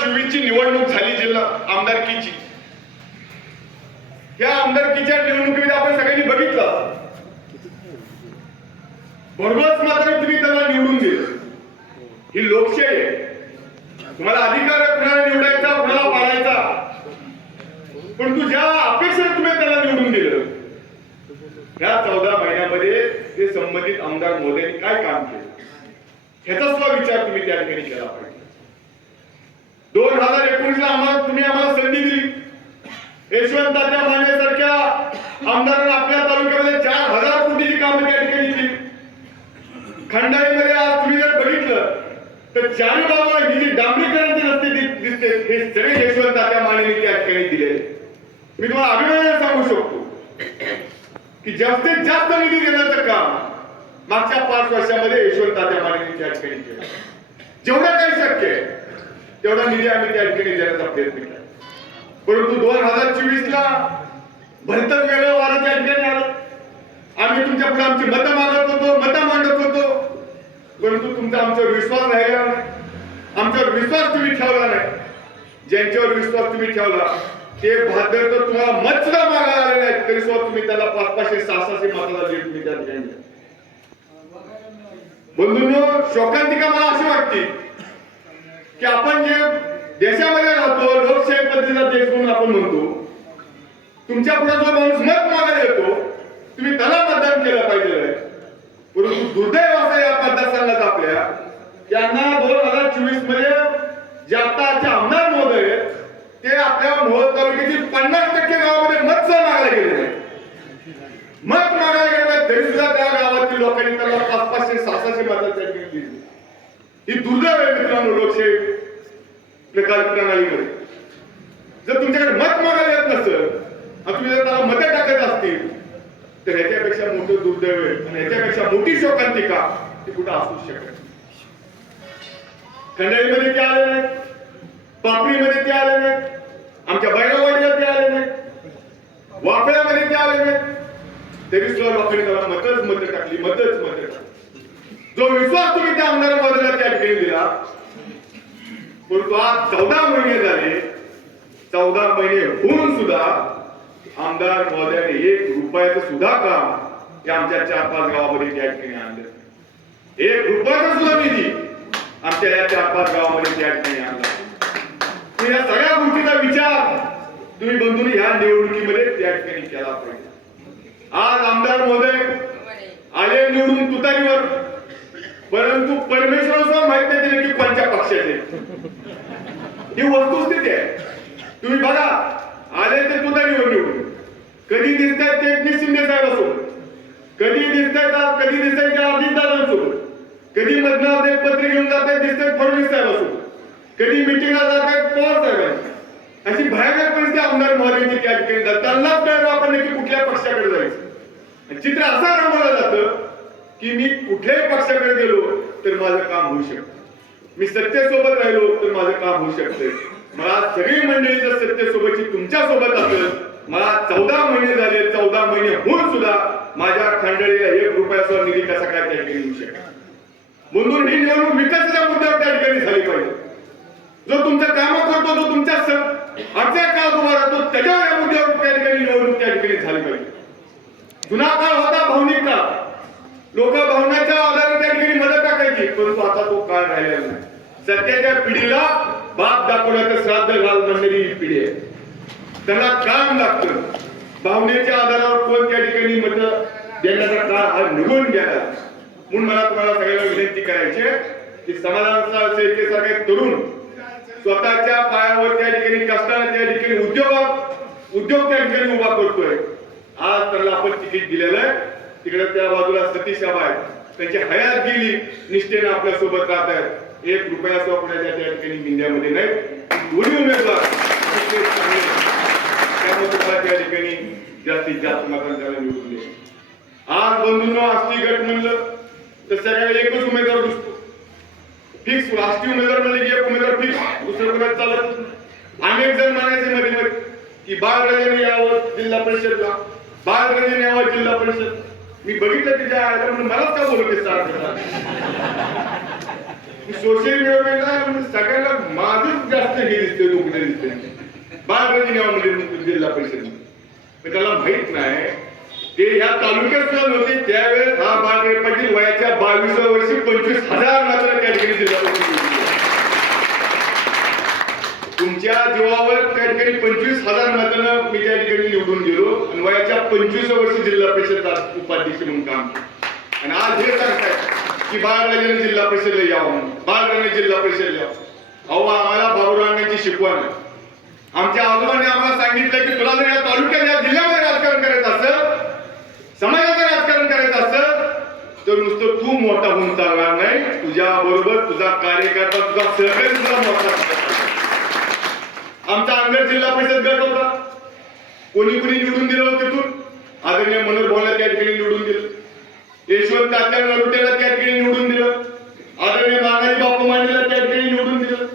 2024 ची निवडणूक झाली जिल्हा आमदारकीची. या आमदारकीच्या निवडणुकीमध्ये आपण सगळ्यांनी बघितलं, भरघोस मात्र तुम्ही त्याला निवडून दिलं. ही लोकशाही आहे. तुम्हाला अधिकार आहे कुणाला निवडायचा, कुणाला पाडायचा, पण तू ज्या अपेक्षेने तुम्ही त्याला निवडून दिलं, या 14 महिन्यामध्ये ते संबंधित आमदार मोदींनी काय काम केलं ह्याचा सुद्धा विचार तुम्ही त्या ठिकाणी केला पाहिजे. 2019 ला तुम्ही आम्हाला संधी दिली. यशवंत तात्या माने सारख्या आमदारांना आपल्या तालुक्यामध्ये 4000 कोटीची कामं त्या ठिकाणी केली. खंडाळीमध्ये आज तुम्ही जर बघितलं तर चारी बाजूला ही जी डांबरीकरणाचे रस्ते दिसते हे सगळे यशवंत तात्या मानेंनी त्या ठिकाणी दिले. मी तुम्हाला अभिनंदन सांगू शकतो की जास्तीत जास्त निधी देण्याचं काम मागच्या 5 वर्षामध्ये यशवंत तात्या मानेंनी त्या ठिकाणी केलं. जेवढं काही शक्य आहे तेवढा निधी आम्ही त्या ठिकाणी देण्याचा प्रयत्न केला. परंतु 2024 ला भलतच वेगळं वारं त्या ठिकाणी आलं. आम्ही तुमच्या पुढे आमची मतं मागत होतो, मतं मांडत होतो, परंतु तुमचा आमच्यावर विश्वास राहिला नाही. आमच्यावर विश्वास तुम्ही ठेवला नाही. ज्यांच्यावर विश्वास तुम्ही ठेवला ते भादर तर तुम्हाला मत सुद्धा मागायला आले नाही, तरी सुद्धा तुम्ही त्याला 500, 600 मताला लीड तुम्ही त्या ठिकाणी. बंधूंनो, शोकांतिका मला अशी वाटते की आपण जे देशामध्ये राहतो, लोकशाही पद्धतीचा देश म्हणून आपण म्हणतो, तुमच्या पुढे जो माणूस मत मागायला येतो तुम्ही त्याला मतदान केलं पाहिजे. परंतु दुर्दैव असं या मतदारसंघात आपल्या यांना 2024 मध्ये जे आताचे आमदार महोदय ते आपल्या मोहोळ तालुक्यातील 50% गावामध्ये मत सुद्धा मागायला गेले नाही. मत मागायला गेले नाही तरी सुद्धा त्या गावातील लोकांनी त्याला 500, 600 मतांच्या दिली. ही दुर्दैव आहे मित्रांनो लोकशाही प्रणालीमध्ये. जर तुमच्याकडे मत मागायला येत नसेल आणि तुम्ही जर त्याला मतं टाकत असतील तर ह्याच्यापेक्षा मोठं दुर्दैव आहे आणि ह्याच्यापेक्षा मोठी शोकांतिका ती कुठं असू शकत नाही. खंडाळीमध्ये ते आले नाहीत, पापडीमध्ये ते आले नाहीत, आमच्या बैरावाडीला ते आले नाहीत, वाफळ्यामध्ये ते आले नाहीत, तरी सुद्धा लोकांनी त्याला मतं टाकली. जो विश्वास तुम्ही त्या आमदार महोदयाला त्या ठिकाणी दिला, परंतु आज 14 महिने झाले, 14 महिने होऊन सुद्धा आमदार महोदयाने 1 रुपयाचं सुद्धा काम या आमच्या 4-5 गावामध्ये त्या ठिकाणी आणलं. 1 रुपयाचा सुद्धा निधी आमच्या या 4-5 गावामध्ये त्या ठिकाणी आणला. या सगळ्या गोष्टीचा विचार तुम्ही बंधूंनी ह्या निवडणुकीमध्ये त्या ठिकाणी केला पाहिजे. आज आमदार महोदय आले निवडून तुतारीवर, परंतु परमेश्वराला माहित नाही नक्की कोणत्या पक्षाचे. ही वस्तुस्थिती आहे. तुम्ही बघा, आले ते तुतारीवर निवडून, कधी दिसतायत ते एकनाथ शिंदे साहेबांसोबत, कधी दिसतायत अजितदादांसोबत, कधी मधनावर एक पत्र घेऊन जातात दिसतात फडणवीस साहेबांसोबत, कधी मिटिंगला जातात पवार साहेबांची. अशी भयानक परिस्थिती आमदार महोदयांची त्या ठिकाणी. त्यांनाच कळलं आपण नक्की कुठल्या पक्षाकडे जायचं. चित्र असं रंगवलं जातं की मी कुठल्याही पक्षाकडे गेलो तर माझं काम होऊ शकतं, मी सत्तेसोबत राहिलो तर माझं काम होऊ शकतंय. मला सगळी मंडळी जर सत्तेसोबतची तुमच्या सोबत असेल, मला 14 महिने झाले, 14 महिने होऊन सुद्धा माझ्या खंडाळीला 1 रुपयाचा निधी कसा काय त्या ठिकाणी येऊ शकतो. म्हणून ही निवडणूक विकासाच्या मुद्द्यावर त्या ठिकाणी झाली पाहिजे. जो तुमचं काम करतो, जो तुमच्या अडचण काळ उभा राहतो, त्याच्यावर या मुद्द्यावर त्या ठिकाणी निवडणूक त्या ठिकाणी झाली पाहिजे. जुना काळ होता भावनिक काळ, लोक भावनाच्या आधारे त्या ठिकाणी मदत टाकायची, परंतु आता तो काळ राहिलेला नाही. सध्याच्या पिढीला बाप दाखवण्याचं श्राद्ध घाल म्हणणारी ही पिढी आहे. त्यांना काम लागतं. भावनेच्या आधारावर कोण त्या ठिकाणी मत देण्याचा काळ हा निघून गेला. म्हणून मला तुम्हाला सगळ्यांना विनंती करायची की समाधान सारखे तरुण स्वतःच्या पायावर त्या ठिकाणी कष्टाने त्या ठिकाणी उद्योग त्या ठिकाणी उभा करतोय. आज त्याला आपण तिकीट दिलेलं आहे. तिकडे त्या बाजूला सतीश आबा आहेत, त्यांची हयात गेली, निष्ठेने आपल्या सोबत राहत आहेत. 1 रुपया सुद्धा कोणाच्या त्या ठिकाणी इंडियामध्ये नाही. दोन्ही उमेदवार त्यामुळे तुम्हाला त्या ठिकाणी जास्तीत जास्त मतांना निवडून दिले. आज बंधूंनो, आष्टी गट म्हणलं तर सगळ्याला एकच उमेदवार दिसतो, फिक्स. राष्ट्रीय उमेदवार म्हणले की एक उमेदवार फिक्स, दुसरं कोणाला चालत. अनेक जण म्हणायचे मध्ये मध्ये की बाळराजाने यावं जिल्हा परिषदला, बाळराजाने यावं जिल्हा परिषद. मी बघितलं तिच्या म्हणून मलाच का बोलते सारखं. सोशल मीडियाला सगळ्यांना माझंच जास्त ठिकाणी दिसतोय तो कुठे दिसतोय बाळराजे निवामध्ये जिल्हा परिषद पण त्याला माहित नाही ते या तालुक्यात सुद्धा नव्हते त्यावेळेस हा बाळराजे पाटील वयाच्या 22व्या वर्षी 25,000 मात्र त्या ठिकाणी जिल्हा परिषद तुमच्या जीवावर त्या ठिकाणी 25,000 मतांना मी त्या ठिकाणी निवडून गेलो आणि वयाच्या 25व्या वर्षी जिल्हा परिषद उपाध्यक्ष म्हणून काम केलं आणि आज हे सांगतायत की बाळराजाने जिल्हा परिषदला यावं बाळराजाने जिल्हा परिषदला यावं अहो आम्हाला बाबूरावांची शिकवण आहे आमच्या आजोबांनी आम्हाला सांगितलं की तुला जर या तालुक्यात या जिल्ह्यामध्ये राजकारण करायचं असं समाजाचं राजकारण करायचं असं तर नुसतं तू मोठा होऊन चालणार नाही तुझ्या बरोबर तुझा कार्यकर्ता तुझा सहकारी सुद्धा मोठा आमचा अंगर जिल्हा परिषद गट होता कोणी निवडून दिलं होतं तिथून आदरणीय मनोहर भाऊला त्या ठिकाणी निवडून दिलं यशवंत तात्या नरोटेला त्या ठिकाणी निवडून दिलं आदरणीय मानाजी बापू मानेला त्या ठिकाणी निवडून दिलं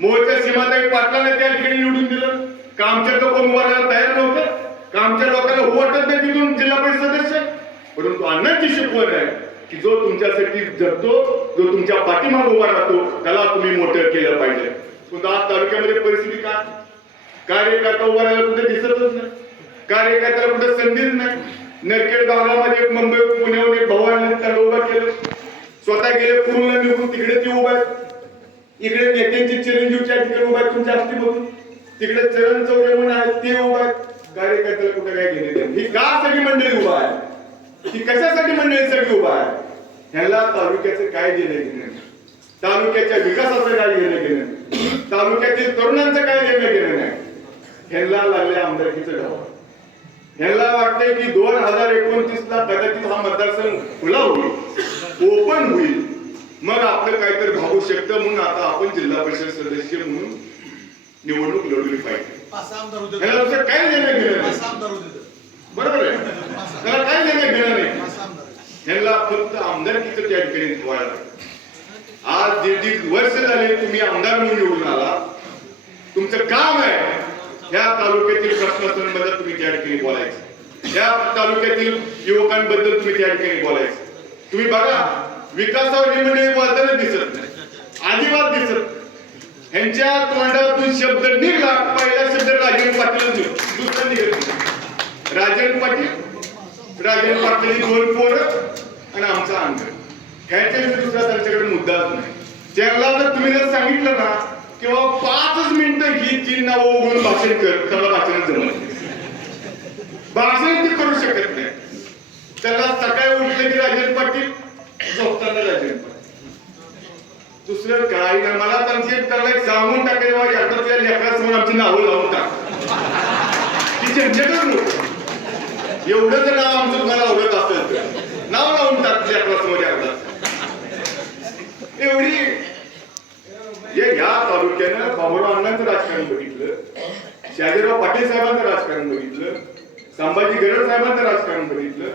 मोर्चा सीमाताई पाटलांना त्या ठिकाणी निवडून दिलं का आमच्याकडे कोण उभा राहायला तयार नव्हतं का आमच्या लोकांना हो वाटत नाही तिथून जिल्हा परिषद सदस्य परंतु अण्णांची शिकवण आहे की जो तुमच्यासाठी जगतो जो तुमच्या पाठीमागे उभा राहतो त्याला तुम्ही मोठं केलं पाहिजे पण आज तालुक्यामध्ये परिस्थिती काय कार्यकर्ता उभा राहायला कुठे दिसतच नाही कार्यकर्त्याला कुठे संधीच नाही नरखेड भागामध्ये मुंबई पुण्याहून एक भावाने त्यांना उभा केलं स्वतः गेले पूर्ण निघून तिकडे ते उभा आहेत इकडे नेत्यांचे चिरंजीव त्या ठिकाणी उभा आहेत तुमच्या हस्तीमधून तिकडे चरण चौरे म्हणून आहेत ते उभा आहेत कार्यकर्त्याला कुठे काय घेणे ही का सगळी मंडळी उभा आहे ही कशासाठी मंडळी सगळी उभा आहे ह्याला तालुक्याचं काय देणं घेणं तालुक्याच्या विकासाचं काय घेणं घेणं तालुक्यातील तरुणांचं काय घेणं घेणं नाही ह्याला लागले आमदारकीचं गाव ह्याला वाटतंय की 2029 ला कदाचित हा मतदारसंघ खुला होईल ओपन होईल मग आपलं काहीतरी भागू शकतं म्हणून आता आपण जिल्हा परिषद सदस्य म्हणून निवडणूक लढवली पाहिजे ह्याला काय देणं घेणं नाही बरोबर आहे त्याला काय देणं घेणं नाही ह्याला फक्त आमदारकीचं त्या ठिकाणी व्हायला आज 1.5 वर्ष झाले तुम्ही आमदार म्हणून निवडून आला तुमचं काम आहे ह्या तालुक्यातील प्रश्नांबद्दल तुम्ही त्या ठिकाणी बोलायचं या तालुक्यातील युवकांबद्दल तुम्ही त्या ठिकाणी बोलायचं तुम्ही बघा विकासावर ही मंडळी बोलताना दिसत नाही अजिबात दिसत ह्यांच्या तोंडातून शब्द निघला पहिला शब्द राजेंद्र पाटीलच निघतो दुसरा निघत नाही राजेंद्र पाटील 2 पोरं आणि आमचा अंग ह्याच्या दुसरा त्यांच्याकडे मुद्दाच नाही त्यांना जर तुम्ही जर सांगितलं ना किंवा 5 मिनिटं ही 3 नावं उघडून भाषण कर त्याला भाषण जमत भाषण ते करू शकत नाही त्याला सकाळी उठले की राजेंद्र पाटील झोपताना राजेंद्र पाटील दुसरं काही नाही मला त्याला एक सांगून टाकेल एकदा त्या लेकरासमोर आमची नावं लावून टाक ती झंझटच नव्हतं एवढं जर नाव आमचं तुम्हाला आवडत असेल तर नाव लावून टाक लेकरासमोर एकदा एवढी या तालुक्यानं बाबूराव अण्णांचं राजकारण बघितलं शहाजीराव पाटील साहेबांचं राजकारण बघितलं संभाजी गरड साहेबांचं राजकारण बघितलं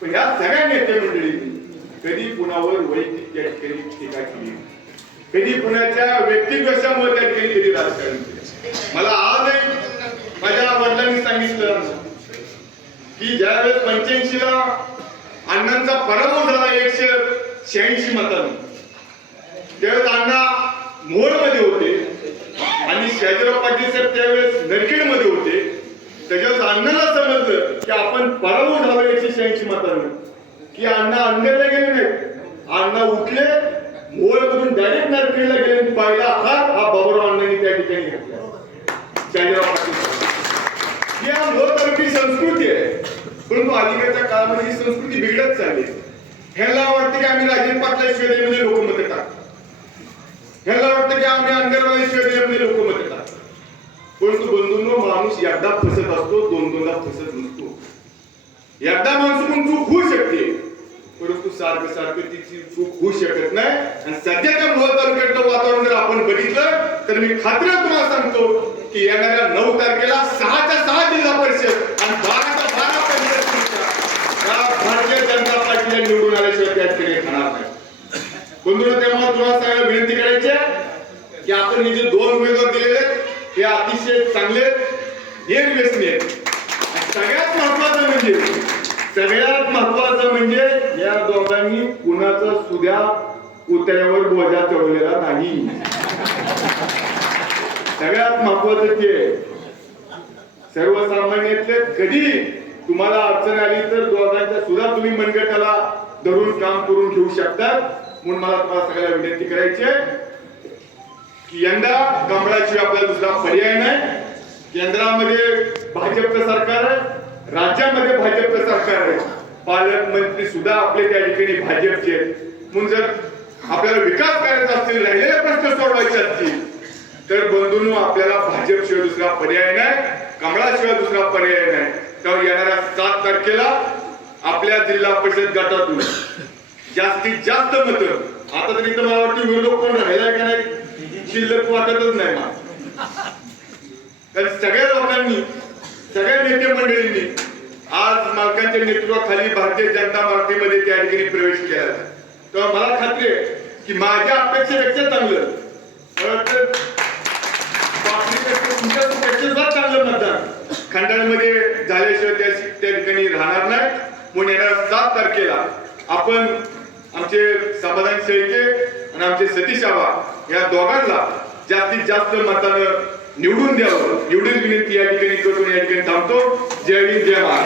पण या सगळ्या नेते मंडळींनी कधी कुणावर वैयक्तिक त्या ठिकाणी टीका केली कधी कुणाच्या व्यक्तिद्वेषामुळे त्या ठिकाणी कधी राजकारण केलं मला आजही माझ्या वडिलांनी सांगितलं की ज्यावेळेस 85 ला अण्णांचा पराभव झाला 186 मतांनी त्यावेळेस अण्णा मोहोळमध्ये होते आणि शहाजीराव पाटील साहेब त्यावेळेस नरखेड मध्ये होते त्याच्यावेळेस अण्णाला समजलं की आपण पराभव झालो 186 मतांनी की अण्णा अंधेरला गेले नाहीत अण्णा उठले मोहोळमधून डायरेक्ट नरखेडला गेले पहिला हात हा बाबूराव अण्णांनी त्या ठिकाणी घेतला शहाजीराव पाटील ही मोहोळ तालुक्याची संस्कृती आहे परंतु अलीकडच्या काळामध्ये ही संस्कृती बिघडत चालली ह्याला वाटतं की आम्ही राजेंद्र पाटलाशिवाय मध्ये लोक मत टाकतो ह्याला वाटतं की आम्ही अंगणवाडीशिवाय मध्ये लोक मत टाकतो परंतु बंधूंनो माणूस एकदा फसत असतो 2-2दा फसत नसतो एकदा माणूस चूक होऊ शकते परंतु सारखं तिची चूक होऊ शकत नाही आणि सध्याच्या मोहोळ तालुक्यातलं वातावरण जर आपण बघितलं तर मी खात्रीने तुम्हाला सांगतो की येणाऱ्या 9 तारखेला 6च्या 6 जिल्हा परिषद आणि 12च्या 12 पंचायत भारतीय जनता पार्टीला निवडून आल्याशिवाय त्या ठिकाणी खाणार नाही बंधूंनो तेव्हा तुम्हाला सांगायला विनंती करायची की आपण हे जे 2 उमेदवार दिलेले हे अतिशय चांगले निर्व्यसनी आहेत सगळ्यात महत्वाचं म्हणजे या दोघांनी कुणाचा सुद्धा पुतळ्यावर बोजा चढवलेला नाही सगळ्यात महत्वाचं ते सर्वसामान्यातले कधी तुम्हाला अडचण आली तर दोघांच्या सुद्धा तुम्ही मनगटाला धरून काम करून घेऊ शकतात. म्हणून मला तुम्हाला सगळ्याला विनंती करायची आहे की यंदा कमळाशिवाय आपल्याला दुसरा पर्याय नाही. केंद्रामध्ये भाजपचं सरकार आहे, राज्यामध्ये भाजपचं सरकार आहे, पालकमंत्री सुद्धा आपले त्या ठिकाणी भाजपचे आहेत. म्हणून जर आपल्याला विकास करायचा असतील, राहिलेले प्रश्न सोडवायचे असतील तर बंधूंनो आपल्याला भाजपशिवाय दुसरा पर्याय नाही, कमळाशिवाय दुसरा पर्याय नाही. तर येणाऱ्या 7 तारखेला आपल्या जिल्हा परिषद गटातून जास्तीत जास्त मतं, आता तरी तर मला वाटतं विरोधक कोण राहिलाय का नाही शिल्लक वाटतच नाही मला. तर सगळ्या लोकांनी, सगळ्या नेते मंडळींनी आज मालकांच्या नेतृत्वाखाली भारतीय जनता पार्टीमध्ये त्या ठिकाणी प्रवेश केला. तेव्हा मला खात्री आहे की माझ्या अपेक्षेपेक्षा चांगलं, तुमच्यापेक्षा चांगलं मतदान खंडाळ्यामध्ये झाल्याशिवाय त्या ठिकाणी राहणार नाही. म्हणून येणाऱ्या 7 तारखेला आपण आमचे समाधान शेळके आणि आमचे सतीश आबा या दोघांना जास्तीत जास्त मतानं निवडून द्यावं एवढीच विनंती या ठिकाणी करून या ठिकाणी थांबतो. जय हिंद, जय महाराष्ट्र.